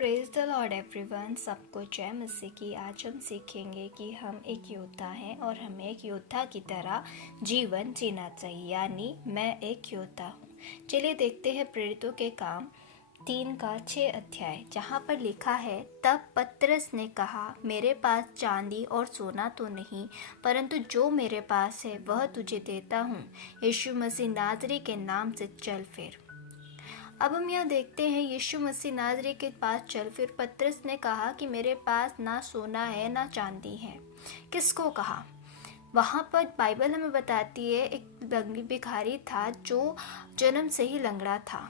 Praise the Lord everyone. सबको जय मसीह की। आज हम सीखेंगे कि हम एक योद्धा हैं और हमें एक योद्धा की तरह जीवन जीना चाहिए, यानी मैं एक योद्धा हूँ। चलिए देखते हैं प्रेरितों के काम 3:6 अध्याय, जहाँ पर लिखा है, तब पतरस ने कहा, मेरे पास चांदी और सोना तो नहीं, परंतु जो मेरे पास है वह तुझे देता हूँ। यीशु मसीह नाज़री के नाम से चल फिर। अब हम यह देखते हैं, यीशु मसीह नाज़री के पास चल फिर। पतरस ने कहा कि मेरे पास ना सोना है ना चांदी है। किसको कहा? वहाँ पर बाइबल हमें बताती है एक लंगड़ी भिखारी था जो जन्म से ही लंगड़ा था,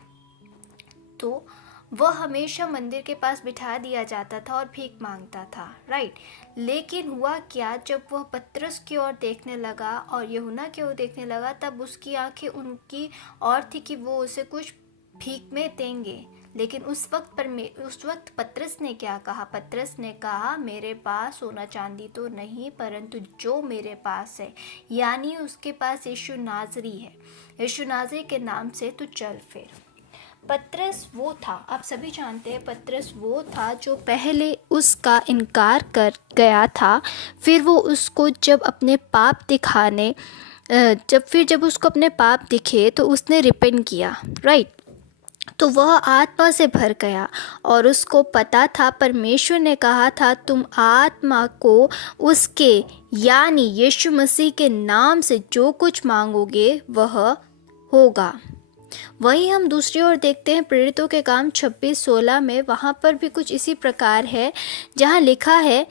तो वह हमेशा मंदिर के पास बिठा दिया जाता था और भीख मांगता था, राइट। लेकिन हुआ क्या, जब वह पतरस की ओर देखने लगा और यूहन्ना की ओर देखने लगा, तब उसकी आंखें उनकी और थी कि वो उसे कुछ भीख में देंगे। लेकिन उस वक्त पतरस ने क्या कहा? पतरस ने कहा, मेरे पास सोना चांदी तो नहीं, परंतु जो मेरे पास है, यानी उसके पास यीशु नाज़री है। यीशु नाज़री के नाम से तू चल फिर। पतरस वो था, आप सभी जानते हैं, पतरस वो था जो पहले उसका इनकार कर गया था। फिर वो उसको जब अपने पाप दिखाने जब उसको अपने पाप दिखे तो उसने रिपेंट किया, राइट। तो वह आत्मा से भर गया और उसको पता था, परमेश्वर ने कहा था, तुम आत्मा को उसके यानी यीशु मसीह के नाम से जो कुछ मांगोगे वह होगा। वहीं हम दूसरी ओर देखते हैं प्रेरितों के काम 26:16 में, वहाँ पर भी कुछ इसी प्रकार है, जहाँ लिखा है,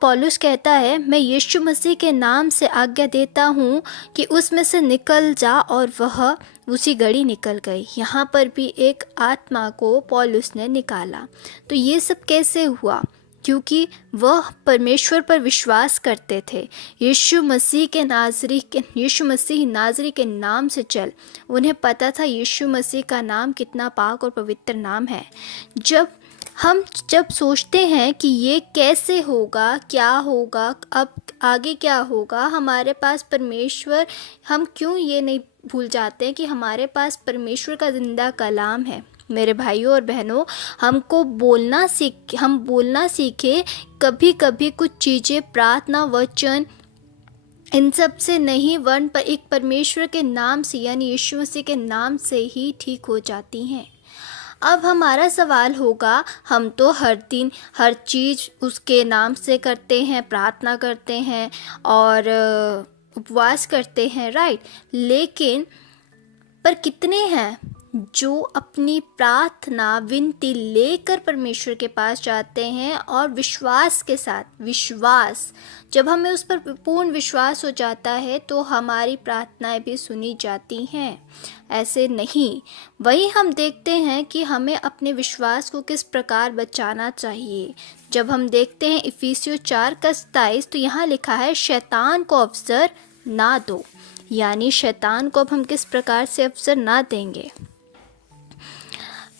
पौलुस कहता है, मैं यीशु मसीह के नाम से आज्ञा देता हूँ कि उसमें से निकल जा, और वह उसी घड़ी निकल गई। यहाँ पर भी एक आत्मा को पौलुस ने निकाला। तो ये सब कैसे हुआ? क्योंकि वह परमेश्वर पर विश्वास करते थे। यीशु मसीह नाज़री के नाम से चल। उन्हें पता था यीशु मसीह का नाम कितना पाक और पवित्र नाम है। जब सोचते हैं कि ये कैसे होगा, क्या होगा, अब आगे क्या होगा, हमारे पास परमेश्वर, हम क्यों ये नहीं भूल जाते हैं कि हमारे पास परमेश्वर का जिंदा कलाम है। मेरे भाइयों और बहनों, हम बोलना सीखे। कभी कभी कुछ चीज़ें प्रार्थना, वचन, इन सब से नहीं, वरन पर एक परमेश्वर के नाम से यानी यीशु मसीह के नाम से ही ठीक हो जाती हैं। अब हमारा सवाल होगा, हम तो हर दिन हर चीज़ उसके नाम से करते हैं, प्रार्थना करते हैं और उपवास करते हैं, राइट। लेकिन पर कितने हैं जो अपनी प्रार्थना विनती लेकर परमेश्वर के पास जाते हैं और विश्वास के साथ, जब हमें उस पर पूर्ण विश्वास हो जाता है तो हमारी प्रार्थनाएं भी सुनी जाती हैं। ऐसे नहीं। वही हम देखते हैं कि हमें अपने विश्वास को किस प्रकार बचाना चाहिए। जब हम देखते हैं इफिसियों 4:27, तो यहाँ लिखा है, शैतान को अवसर ना दो, यानी शैतान को अब हम किस प्रकार से अवसर ना देंगे।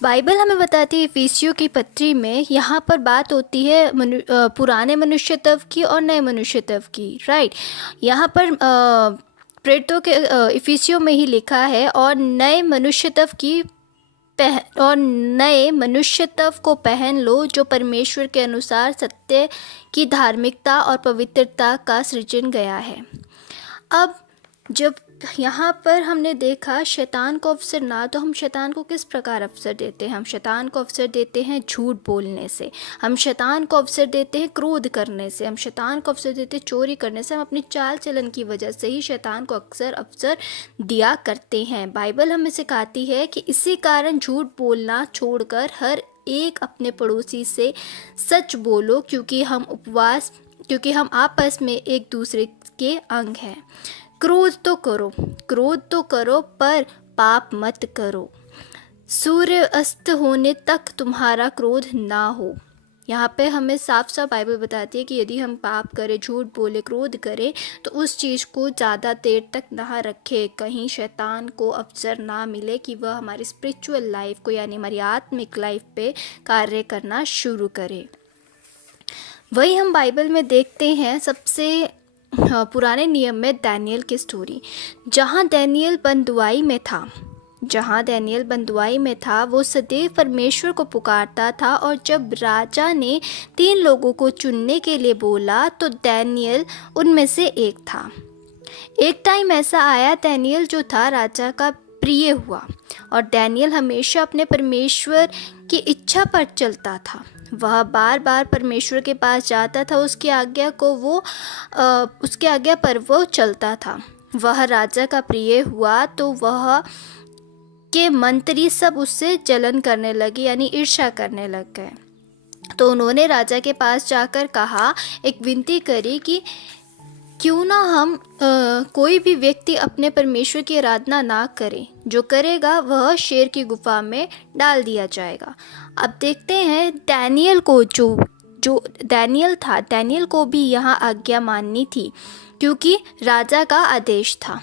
बाइबल हमें बताती है इफिसियों की पत्री में, यहाँ पर बात होती है पुराने मनुष्यत्व की और नए मनुष्यत्व की, राइट। यहाँ पर प्रेरितों के इफिसियों में ही लिखा है, और नए मनुष्यत्व को पहन लो, जो परमेश्वर के अनुसार सत्य की धार्मिकता और पवित्रता का सृजन गया है। अब जब यहाँ पर हमने देखा शैतान को अवसर ना, तो हम शैतान को किस प्रकार अवसर देते हैं? हम शैतान को अवसर देते हैं झूठ बोलने से, हम शैतान को अवसर देते हैं क्रोध करने से, हम शैतान को अवसर देते हैं चोरी करने से। हम अपनी चाल चलन की वजह से ही शैतान को अक्सर अवसर दिया करते हैं। बाइबल हमें सिखाती है कि इसी कारण झूठ बोलना छोड़कर हर एक अपने पड़ोसी से सच बोलो, क्योंकि हम आपस में एक दूसरे के अंग हैं। क्रोध तो करो पर पाप मत करो। सूर्य अस्त होने तक तुम्हारा क्रोध ना हो। यहाँ पे हमें साफ साफ बाइबल बताती है कि यदि हम पाप करें, झूठ बोले, क्रोध करें, तो उस चीज़ को ज़्यादा देर तक ना रखें। कहीं शैतान को अवसर ना मिले कि वह हमारी स्पिरिचुअल लाइफ को यानी हमारी आत्मिक लाइफ पे कार्य करना शुरू करे। वही हम बाइबल में देखते हैं सबसे पुराने नियम में दानियल की स्टोरी, जहाँ दानियल बंदुआई में था। जहाँ डैनियल बंधुआई में था वो सदैव परमेश्वर को पुकारता था, और जब राजा ने 3 लोगों को चुनने के लिए बोला तो डैनियल उनमें से एक था। एक टाइम ऐसा आया, डैनियल जो था राजा का प्रिय हुआ, और डैनियल हमेशा अपने परमेश्वर की इच्छा पर चलता था। वह बार बार परमेश्वर के पास जाता था, उसकी आज्ञा पर वो चलता था। वह राजा का प्रिय हुआ तो वह के मंत्री सब उससे जलन करने लगे, यानी ईर्ष्या करने लग गए। तो उन्होंने राजा के पास जाकर कहा, एक विनती करी कि क्यों ना हम कोई भी व्यक्ति अपने परमेश्वर की आराधना ना करे, जो करेगा वह शेर की गुफा में डाल दिया जाएगा। अब देखते हैं डैनियल को, जो डैनियल था, डैनियल को भी यहाँ आज्ञा माननी थी क्योंकि राजा का आदेश था।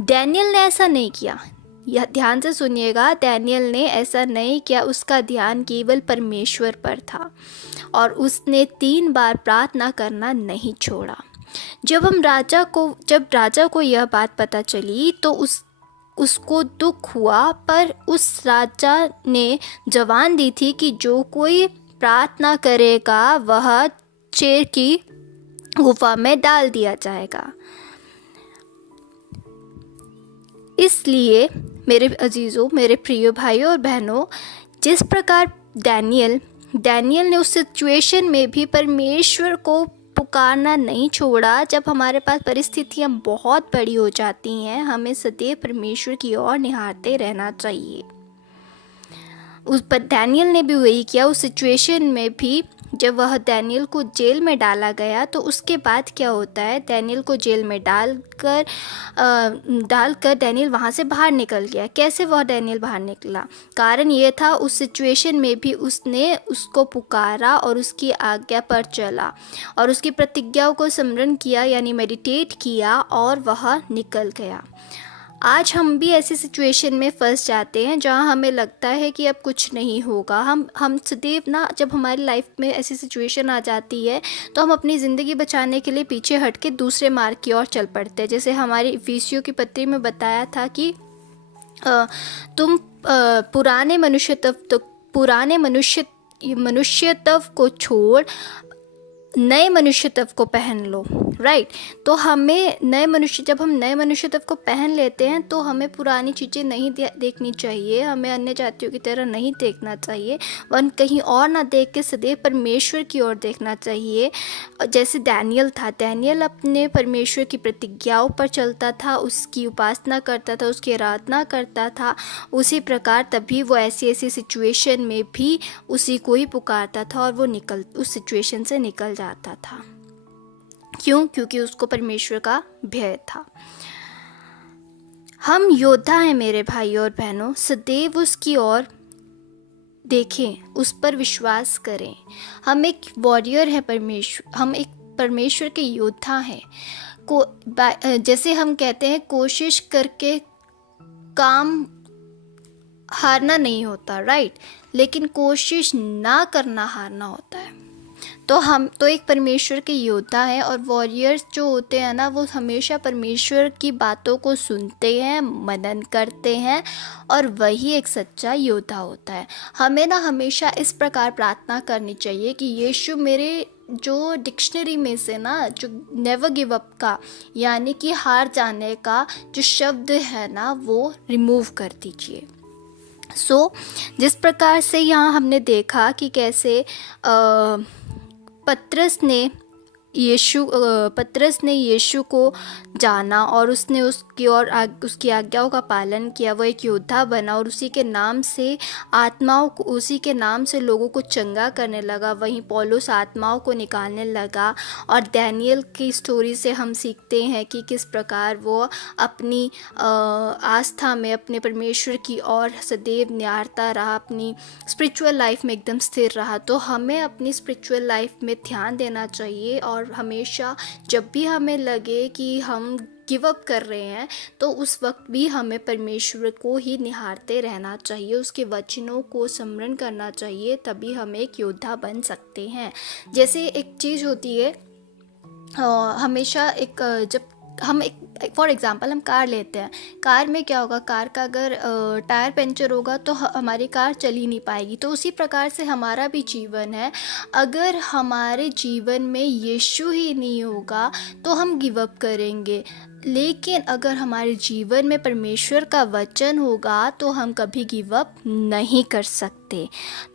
डैनियल ने ऐसा नहीं किया। यह ध्यान से सुनिएगा, डैनियल ने ऐसा नहीं किया। उसका ध्यान केवल परमेश्वर पर था और उसने 3 बार प्रार्थना करना नहीं छोड़ा। जब राजा को यह बात पता चली तो उसको दुख हुआ, पर उस राजा ने जवान दी थी कि जो कोई प्रार्थना करेगा वह शेर की गुफा में डाल दिया जाएगा। इसलिए मेरे अजीज़ों, मेरे प्रिय भाइयों और बहनों, जिस प्रकार डैनियल ने उस सिचुएशन में भी परमेश्वर को पुकारना नहीं छोड़ा। जब हमारे पास परिस्थितियाँ बहुत बड़ी हो जाती हैं, हमें सदैव परमेश्वर की ओर निहारते रहना चाहिए। उस पर डैनियल ने भी वही किया। उस सिचुएशन में भी जब वह डैनियल को जेल में डाला गया तो उसके बाद क्या होता है, डैनियल को जेल में डालकर डैनियल वहाँ से बाहर निकल गया। कैसे वह डैनियल बाहर निकला? कारण ये था, उस सिचुएशन में भी उसने उसको पुकारा और उसकी आज्ञा पर चला और उसकी प्रतिज्ञाओं को स्मरण किया, यानी मेडिटेट किया, और वह निकल गया। आज हम भी ऐसी सिचुएशन में फंस जाते हैं जहाँ हमें लगता है कि अब कुछ नहीं होगा। हम सदैव ना, जब हमारी लाइफ में ऐसी सिचुएशन आ जाती है तो हम अपनी ज़िंदगी बचाने के लिए पीछे हट के दूसरे मार्ग की ओर चल पड़ते हैं। जैसे हमारी इफिसियों की पत्री में बताया था कि तुम पुराने मनुष्यत्व को छोड़ नए मनुष्यत्व को पहन लो, राइट। तो हमें जब हम नए मनुष्यत्व को पहन लेते हैं तो हमें पुरानी चीज़ें नहीं देखनी चाहिए, हमें अन्य जातियों की तरह नहीं देखना चाहिए, वरन कहीं और ना देख के सदैव परमेश्वर की ओर देखना चाहिए। जैसे डैनियल था, डैनियल अपने परमेश्वर की प्रतिज्ञाओं पर चलता था, उसकी उपासना करता था, उसकी आराधना करता था। उसी प्रकार तभी वो ऐसी सिचुएशन में भी उसी को ही पुकारता था और वो उस सिचुएशन से निकल जाता था। क्यों? क्योंकि उसको परमेश्वर का भय था। हम योद्धा हैं मेरे भाइयों और बहनों, सदैव उसकी ओर देखें, उस पर विश्वास करें। हम एक वॉरियर है हम एक परमेश्वर के योद्धा हैं। जैसे हम कहते हैं, कोशिश करके काम हारना नहीं होता, राइट, लेकिन कोशिश ना करना हारना होता है। तो हम तो एक परमेश्वर के योद्धा हैं, और वॉरियर्स जो होते हैं ना, वो हमेशा परमेश्वर की बातों को सुनते हैं, मनन करते हैं, और वही एक सच्चा योद्धा होता है। हमें ना हमेशा इस प्रकार प्रार्थना करनी चाहिए कि यीशु, मेरे जो डिक्शनरी में से ना, जो नेवर गिव अप का, यानी कि हार जाने का जो शब्द है ना, वो रिमूव कर दीजिए। जिस प्रकार से यहाँ हमने देखा कि कैसे पतरस ने यीशु को जाना और उसने उसकी आज्ञाओं का पालन किया। वो एक योद्धा बना और उसी के नाम से लोगों को चंगा करने लगा। वहीं पौलुस आत्माओं को निकालने लगा। और डैनियल की स्टोरी से हम सीखते हैं कि किस प्रकार वो अपनी आस्था में अपने परमेश्वर की ओर सदैव निहारता रहा, अपनी स्पिरिचुअल लाइफ में एकदम स्थिर रहा। तो हमें अपनी स्पिरिचुअल लाइफ में ध्यान देना चाहिए, और हमेशा जब भी हमें लगे कि हम गिव अप कर रहे हैं तो उस वक्त भी हमें परमेश्वर को ही निहारते रहना चाहिए, उसके वचनों को स्मरण करना चाहिए, तभी हम एक योद्धा बन सकते हैं। जैसे एक चीज़ होती है, हमेशा जब हम एक फॉर एग्ज़ाम्पल हम कार लेते हैं, कार में क्या होगा, कार का अगर टायर पंचर होगा तो हमारी कार चल ही नहीं पाएगी। तो उसी प्रकार से हमारा भी जीवन है, अगर हमारे जीवन में यीशु ही नहीं होगा तो हम गिव अप करेंगे, लेकिन अगर हमारे जीवन में परमेश्वर का वचन होगा तो हम कभी गिव अप नहीं कर सकते।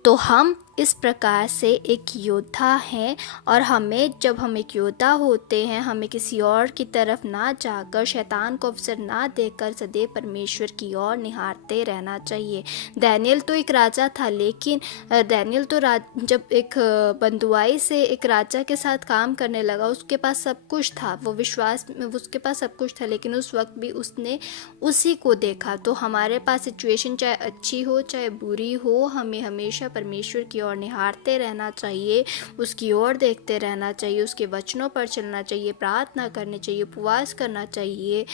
तो हम इस प्रकार से एक योद्धा हैं, और हमें, जब हम एक योद्धा होते हैं, हमें किसी और की तरफ ना जाकर, शैतान को अवसर ना देकर सदैव परमेश्वर की ओर निहारते रहना चाहिए। दानियेल तो एक राजा था, लेकिन दानियेल तो जब एक बंधुआई से एक राजा के साथ काम करने लगा, उसके पास सब कुछ था, वो विश्वास में उसके पास सब कुछ था, लेकिन उस वक्त भी उसने उसी को देखा। तो हमारे पास सिचुएशन चाहे अच्छी हो चाहे बुरी हो, हमें हमेशा परमेश्वर की ओर निहारते रहना चाहिए, उसकी ओर देखते रहना चाहिए, उसके वचनों पर चलना चाहिए, प्रार्थना करनी चाहिए, उपवास करना चाहिए,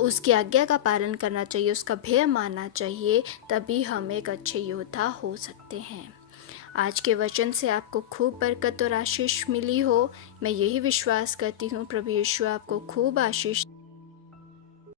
उसकी आज्ञा का पालन करना चाहिए, उसका भय मानना चाहिए। तभी हम एक अच्छे योद्धा हो सकते हैं। आज के वचन से आपको खूब बरकत और आशीष मिली हो, मैं यही विश्वास करती हूँ। प्रभु यीशु आपको खूब आशीष